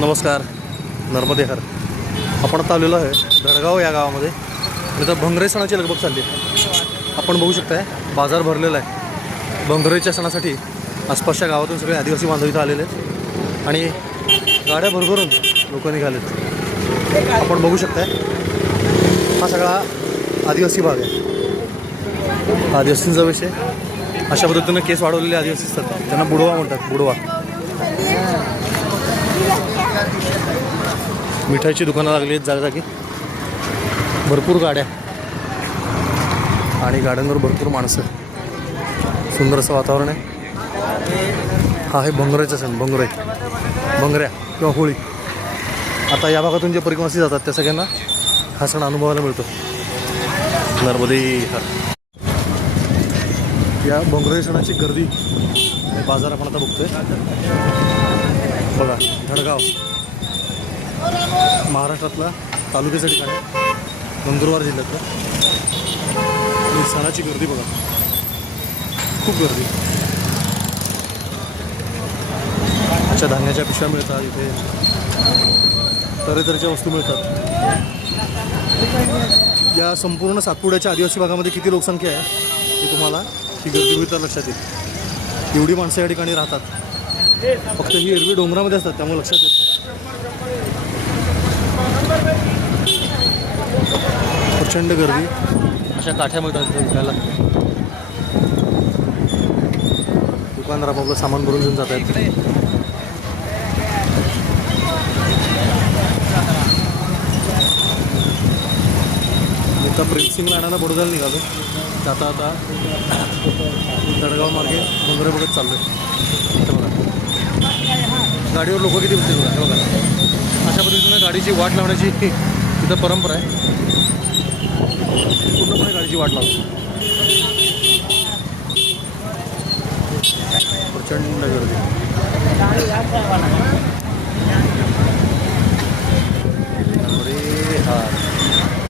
नमस्कार. नर्मदेहर आपण आता आलेलो आहे धडगाव या गावामध्ये. इथं भंगरे सणाची लगबग चालली आहे. आपण बघू शकताय बाजार भरलेला आहे. भंगरेच्या सणासाठी आसपासच्या गावातून सगळे आदिवासी बांधव इथं आलेले आहेत आणि गाड्या भरभरून लोक निघालेत. आपण बघू शकताय हा सगळा आदिवासी भाग आहे. आदिवासींचा विषय अशा पद्धतीनं केस वाढवलेले आदिवासी असतात, त्यांना बुडवा म्हणतात. बुडवा. मिठाईची दुकानं लागली आहेत जागोजागी. भरपूर गाड्या आणि गाड्यांवर भरपूर माणसं. सुंदर असं वातावरण आहे. हा आहे भंगरेचा सण. भंगऱ्या किंवा होळी. आता या भागातून जे परिक्रमासी जातात त्या सगळ्यांना हा सण अनुभवायला मिळतो. नर्मदेहर या भंगरे सणाची गर्दी आणि बाजार आपण आता बघतोय. बघा धडगाव महाराष्ट्रातला तालुक्याचं ठिकाण आहे, नंदुरबार जिल्ह्यातलं. आणि सणाची गर्दी बघा, खूप गर्दी. अच्छा धान्याच्या पिशव्या मिळतात इथे, तऱ्हेतऱ्हेच्या वस्तू मिळतात. या संपूर्ण सातपुड्याच्या आदिवासी भागामध्ये किती लोकसंख्या आहे हे तुम्हाला ही गर्दी बघितल्यावर लक्षात येईल. एवढी माणसं या ठिकाणी राहतात. फक्त ही एरवी डोंगरामध्ये असतात त्यामुळे लक्षात येतं. प्रचंड गर्दी. अशा काठ्या मिळतात तिथे विकायला. दुकानदार आपापलं सामान भरून घेऊन जात आहेत. आता प्रिन्सिंग लाईनाला बडोद्याला निघालो. आता आता धडगाव मार्गे भंगरे बघत चाललो आहे. इथं बघा गाडीवर लोक किती बसते बघा. हे बघा अशा पद्धतीनं गाडीची वाट लावण्याची इथं परंपरा आहे. पूर्णपणे गाडीची वाट लावतो. प्रचंड गर्दी.